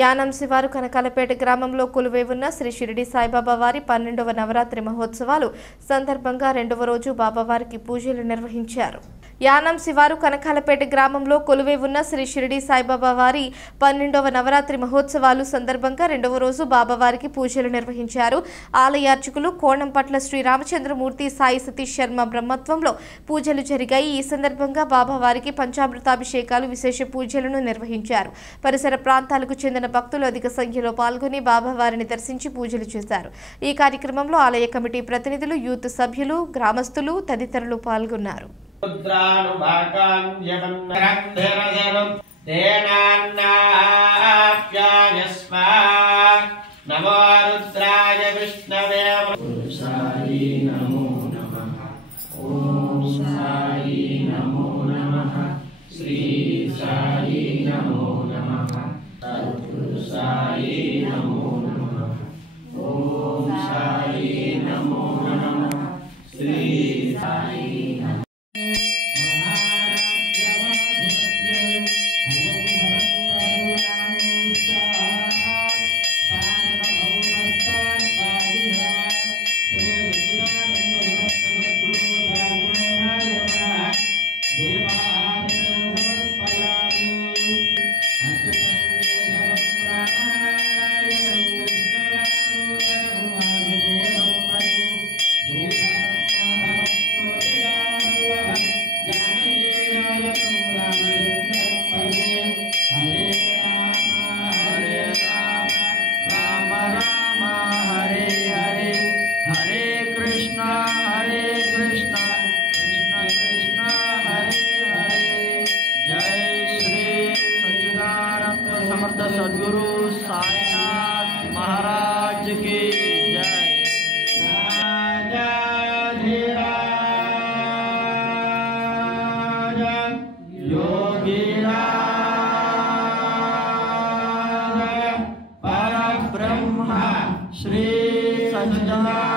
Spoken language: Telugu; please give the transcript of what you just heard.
యానం శివారు కనకాలపేట గ్రామంలో కొలువై ఉన్న శ్రీ షిరిడి సాయిబాబా వారి 12వ నవరాత్రి మహోత్సవాలు సందర్భంగా రెండవ రోజు బాబావారికి పూజలు నిర్వహించారు. యానం శివారు కనకాలపేట గ్రామంలో కొలువై ఉన్న శ్రీ షిరిడి సాయిబాబా వారి 12వ నవరాత్రి మహోత్సవాలు సందర్భంగా రెండవ రోజు బాబావారికి పూజలు నిర్వహించారు. ఆలయ అర్చకులు కోణంపట్ల శ్రీ రామచంద్రమూర్తి సాయి సతీష్ శర్మ బ్రహ్మత్వంలో పూజలు జరిగాయి. ఈ సందర్భంగా బాబావారికి పంచామృతాభిషేకాలు, విశేష పూజలను నిర్వహించారు. పరిసర ప్రాంతాలకు చెందిన భక్తులు అధిక సంఖ్యలో పాల్గొని బాబావారిని దర్శించి పూజలు చేశారు. ఈ కార్యక్రమంలో ఆలయ కమిటీ ప్రతినిధులు, యూత్ సభ్యులు, గ్రామస్తులు తదితరులు పాల్గొన్నారు. समर्थ सद्गुरु साईनाथ महाराज की जय। योगीराज परब्रह्म श्री सच्चिदानंद